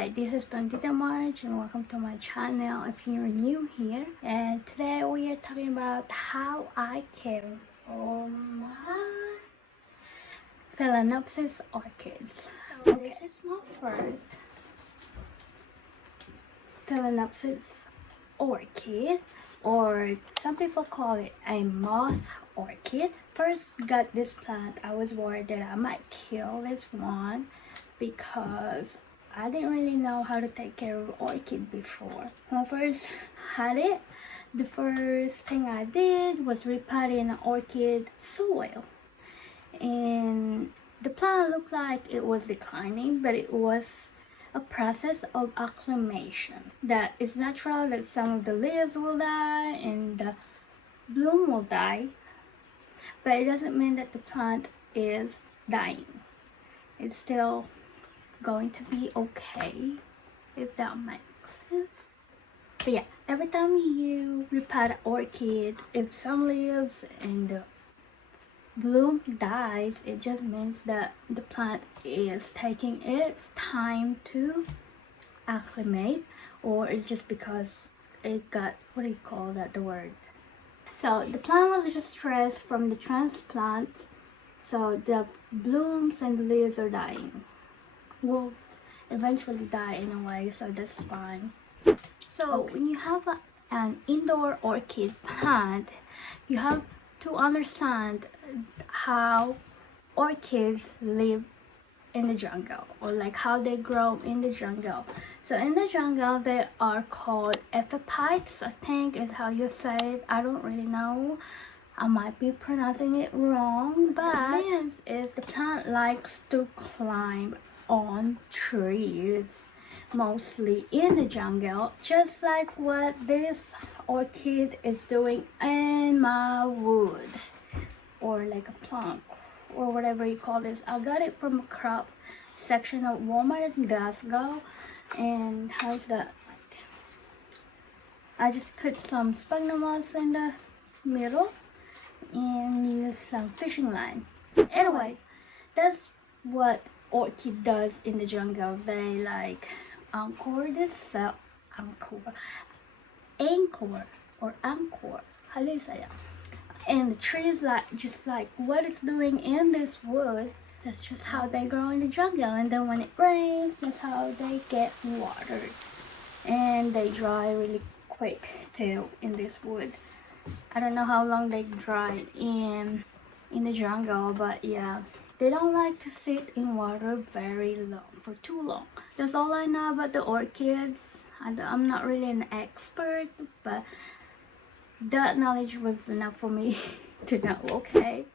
Hi, this is Plantita Motch and welcome to my channel if you're new here. And today we are talking about how I care for my Phalaenopsis orchids. So this is my first Phalaenopsis orchid, or some people call it a moth orchid. First got this plant, I was worried that I might kill this one because I didn't really know how to take care of orchid before. When I first had it, the first thing I did was repot in orchid soil, and the plant looked like it was declining, but it was a process of acclimation. That is natural that some of the leaves will die and the bloom will die, but it doesn't mean that the plant is dying. It's still going to be okay, if that makes sense. But yeah, every time you repot an orchid, if some leaves and the bloom dies, it just means that the plant is taking its time to acclimate, or it's just because it got, what do you call that, the word? So the plant was just stressed from the transplant, so the blooms and the leaves are dying. Will eventually die anyway, so that's fine. So when you have an indoor orchid plant, you have to understand how orchids live in the jungle, or like how they grow in the jungle. So in the jungle they are called epiphytes, I think is how you say it. I don't really know, I might be pronouncing it wrong, but is the plant likes to climb on trees, mostly in the jungle, just like what this orchid is doing in my wood, or like a plank, or whatever you call this. I got it from a crop section of Walmart in Glasgow, and how's that? I just put some sphagnum moss in the middle and use some fishing line. Anyways, that's what orchid does in the jungle. They like anchor anchor or anchor, how do you say that? And the trees, like just like what it's doing in this wood, that's just how they grow in the jungle. And then when it rains, that's how they get watered, and they dry really quick too in this wood. I don't know how long they dry in the jungle, but yeah, they don't like to sit in water very long, for too long. That's all I know about the orchids. I'm not really an expert, but that knowledge was enough for me to know, okay?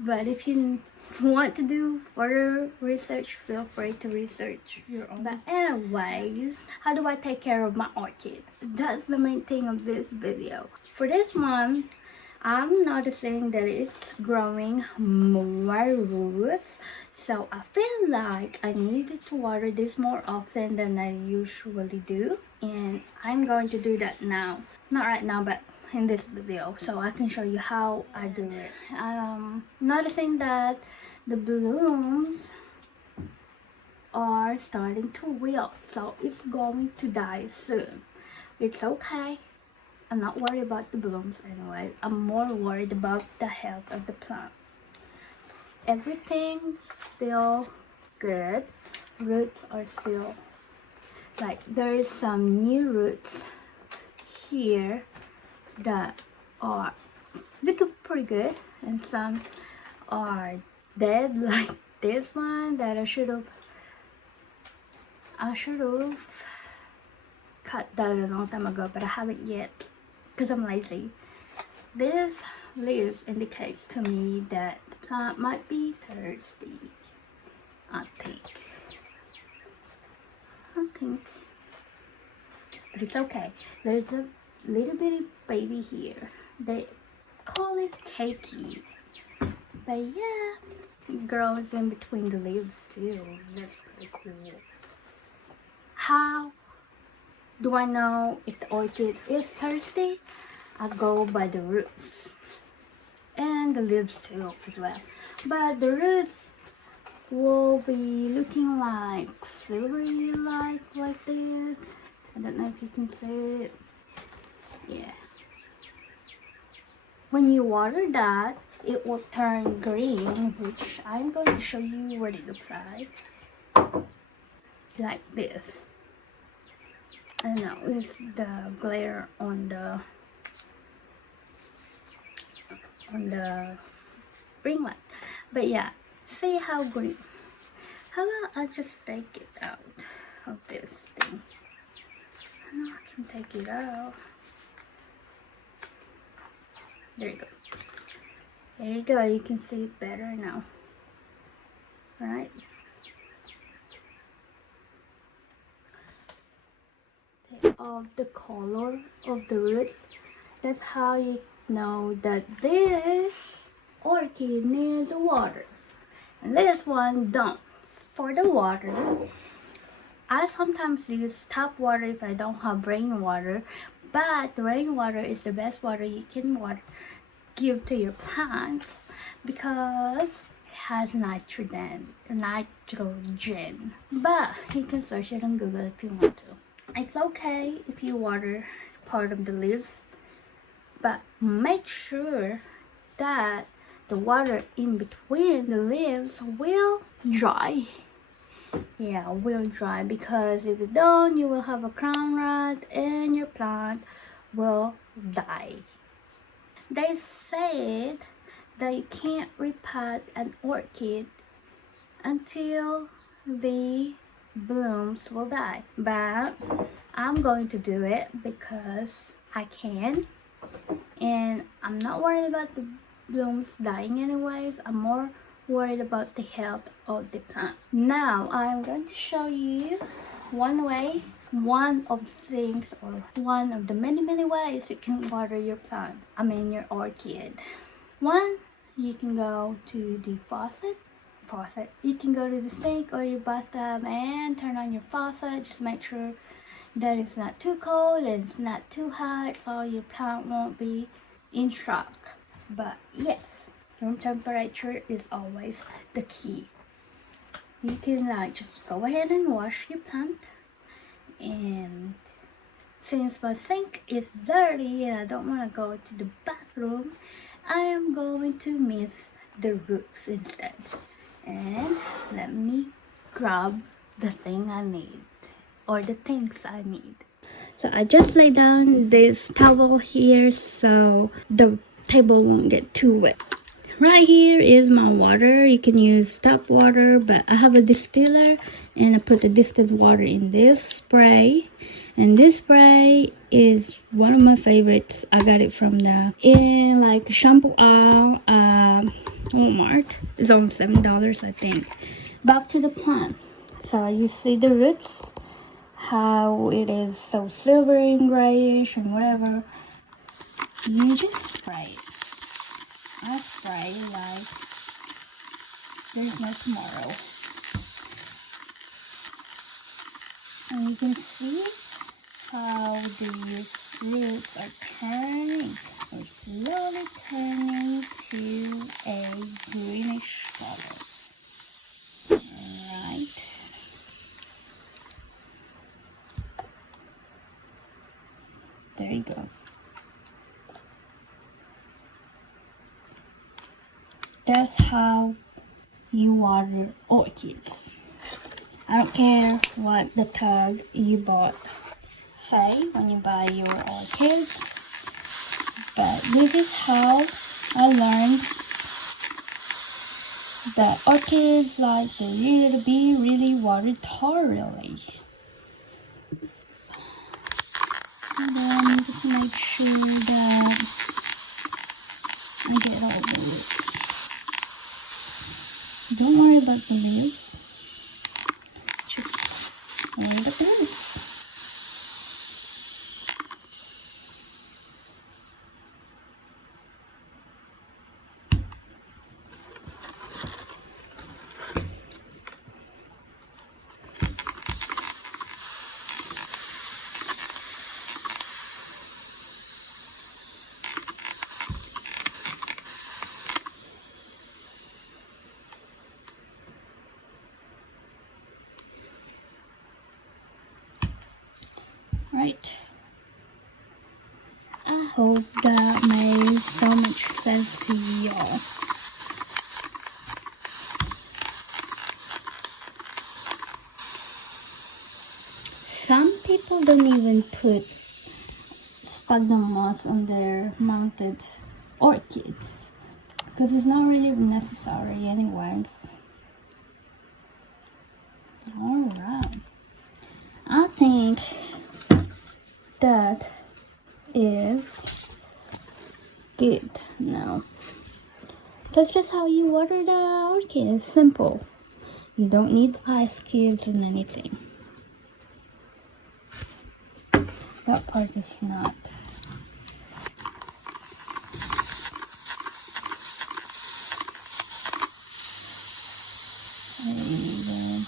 But if you want to do further research, feel free to research your own. But anyways, how do I take care of my orchid? That's the main thing of this video. For this one, I'm noticing that it's growing more roots, so I feel like I needed to water this more often than I usually do, and I'm going to do that now. Not right now, but in this video, so I can show you how I do it. Noticing that the blooms are starting to wilt, so it's going to die soon. It's okay, I'm not worried about the blooms anyway. I'm more worried about the health of the plant. Everything's still good. Roots are still, like, there's some new roots here that are looking pretty good, and some are dead, like this one that I should have cut that a long time ago, but I haven't yet because I'm lazy. This leaves indicates to me that the plant might be thirsty. I think, but it's okay. There's a little bitty baby here. They call it cakey, but yeah, it grows in between the leaves too. That's pretty cool. How do I know if the orchid is thirsty? I go by the roots and the leaves too as well. But the roots will be looking like silvery like this. I don't know if you can see it. Yeah. When you water that, it will turn green, which I'm going to show you what it looks like this. I don't know, it's the glare on the spring light. But yeah, see how green. How about I just take it out of this thing? I know I can take it out. There you go. There you go. You can see it better now. Alright. Take off the color of the roots. That's how you know that this orchid needs water. And this one don't. For the water, I sometimes use tap water if I don't have rainwater. But the rainwater is the best water you can give to your plants because it has nitrogen. But you can search it on Google if you want to. It's okay if you water part of the leaves, but make sure that the water in between the leaves will dry. Yeah, will dry, because if you don't, you will have a crown rot and your plant will die. They said that you can't repot an orchid until the blooms will die, but I'm going to do it because I can, and I'm not worried about the blooms dying anyways. I'm more worried about the health of the plant. Now I'm going to show you one way, one of the things, or one of the many ways you can water your plant, your orchid. One, you can go to the faucet. You can go to the sink or your bathtub and turn on your faucet. Just make sure that it's not too cold and it's not too hot, so your plant won't be in shock. But yes, room temperature is always the key. You can just go ahead and wash your plant. And since my sink is dirty and I don't want to go to the bathroom, I am going to mix the roots instead. And let me grab the thing I need, or the things I need. So I just lay down this towel here so the table won't get too wet. Right here is my water. You can use tap water, but I have a distiller and I put the distilled water in this spray. And this spray is one of my favorites. I got it from the shampoo aisle, Walmart. It's only $7, I think. Back to the plant. So you see the roots, how it is so silvery and grayish and whatever. You just spray it. I spray like there's no tomorrow. And you can see how the roots are turning. They're slowly turning to a greenish color. Alright. There you go. That's how you water orchids. I don't care what the tag you bought say when you buy your orchids, but this is how I learned that orchids like to be really watered thoroughly. And then just make sure that I get all the roots. Don't worry about the leaves. Just worry about the roots. Alright. I hope that made so much sense to y'all. Some people don't even put sphagnum moss on their mounted orchids because it's not really necessary anyways. Alright. I think that is good now. That's just how you water the orchid. It's simple. You don't need ice cubes and anything. That part is not. There you go.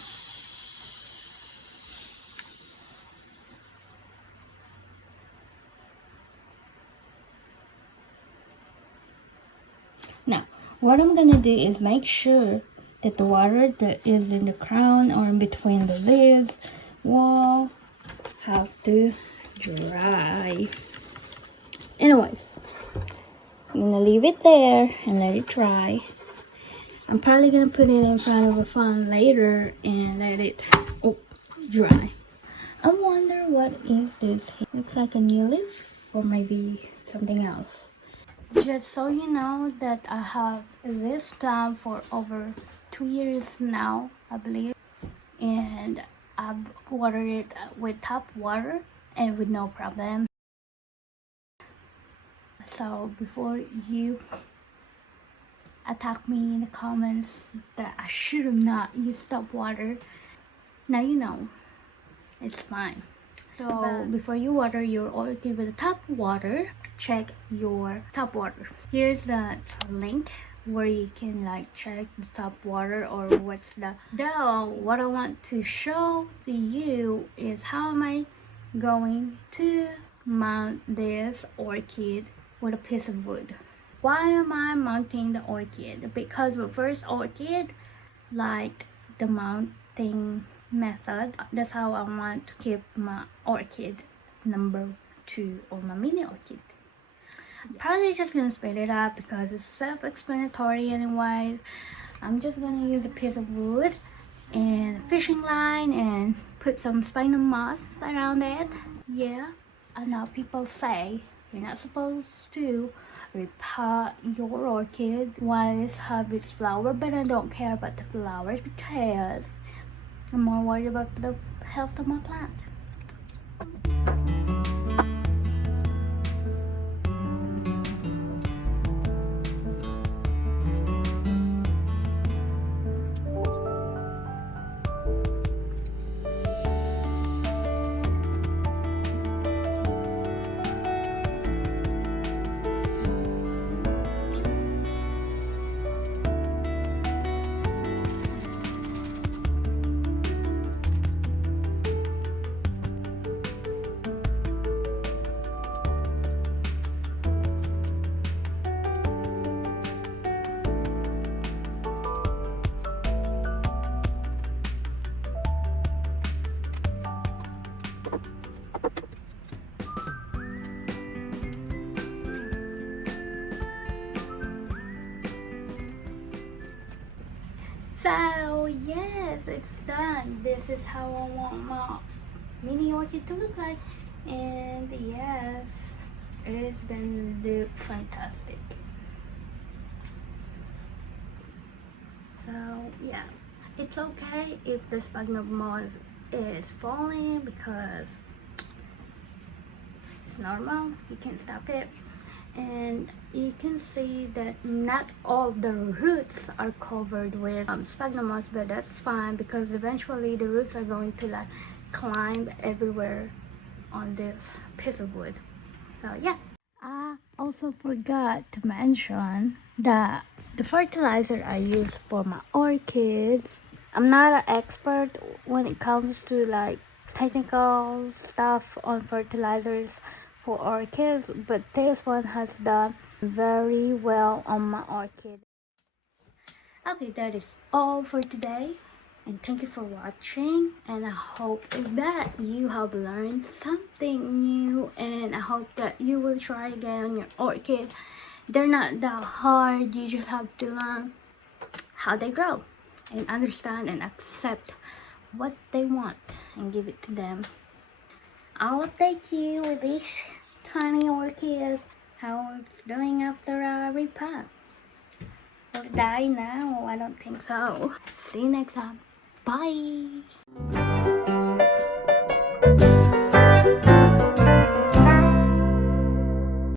Now, what I'm gonna do is make sure that the water that is in the crown or in between the leaves will have to dry. Anyways, I'm gonna leave it there and let it dry. I'm probably gonna put it in front of a fan later and let it dry. I wonder what is this. Looks like a new leaf or maybe something else. Just so you know that I have this plant for over 2 years now, I believe, and I've watered it with tap water and with no problem. So before you attack me in the comments that I should have not used tap water, now you know it's fine. So before you water your orchid with tap water, check your tap water. Here's the link where you can like check the tap water or what's the though what I want to show to you is how am I going to mount this orchid with a piece of wood. Why am I mounting the orchid? Because the first orchid liked the mounting method. That's how I want to keep my orchid number 2 or my mini orchid. I'm probably just gonna split it up because it's self-explanatory anyway. I'm just gonna use a piece of wood and a fishing line and put some sphagnum moss around it. Yeah, I know people say you're not supposed to repot your orchid while it has its flower, but I don't care about the flowers because I'm more worried about the health of my plant. So yes, it's done. This is how I want my mini orchid to look like, and yes, it is gonna look fantastic. So yeah, it's okay if the sphagnum moss is falling because it's normal, you can't stop it. And you can see that not all the roots are covered with sphagnum moss, but that's fine because eventually the roots are going to like climb everywhere on this piece of wood. So yeah, I also forgot to mention that the fertilizer I use for my orchids, I'm not an expert when it comes to like technical stuff on fertilizers for orchids, but this one has done very well on my orchid. Okay, that is all for today. And thank you for watching, and I hope that you have learned something new, and I hope that you will try again on your orchid. They're not that hard. You just have to learn how they grow and understand and accept what they want and give it to them. I'll update you with this tiny orchid, how it's doing after I repot. Will it die now? I don't think so. See you next time. Bye.